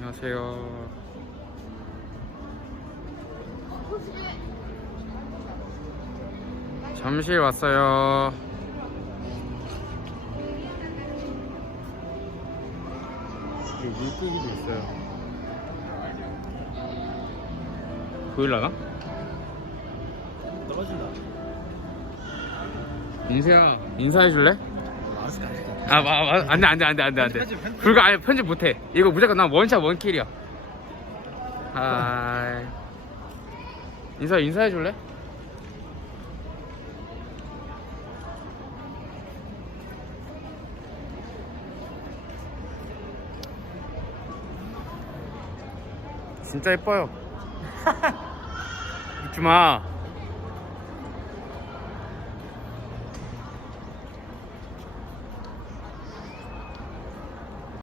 안녕하세요. 잠시 왔어요. 여기 물고기도 있어요. 보일라나? 떨어진다. 인세야, 인사해줄래? 알았어. 안돼. 불가, 아니, 편집 못해. 이거 무조건 난 원샷 원킬이야. 하이. 인사해줄래? 진짜 예뻐요. 웃지마.